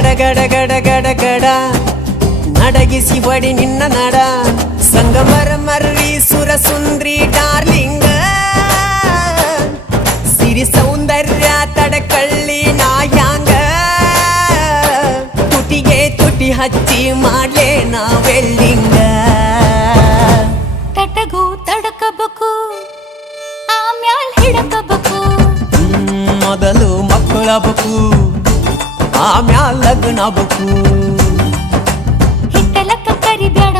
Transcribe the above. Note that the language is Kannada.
ಗಡ ಗಡ ಗಡ ಗಡ ನಡಗಿಸಿ ಬಡಿ ನಿನ್ನ ನಡ ಸಂಗಮರ ಮರ್ರಿ ಸುರ ಸುಂದ್ರಿ ಡಾರ್ಲಿಂಗ ಸಿರಿ ಸೌಂದರ್ಯ ತಡಕಳ್ಳಿ ನಾಯಾಂಗ ತುಟಿಗೆ ತುಟಿ ಹಚ್ಚಿ ಮಾಡ್ಲೇ ನಾ ವೆಲ್ಲಿಂಗ ತಟಗೂ ತಡಕಬೇಕು ಆಮ್ಯಾಲ್ ಹಿಡಕಬೇಕು ಮೊದಲು ಮಕ್ಕಳಬೇಕು ಆಮ್ಯಾಲ್ ಲಗ್ನಬೇಕು ಹಿಟ್ಟಲಕ್ಕ ಕರಿಬ್ಯಾಡ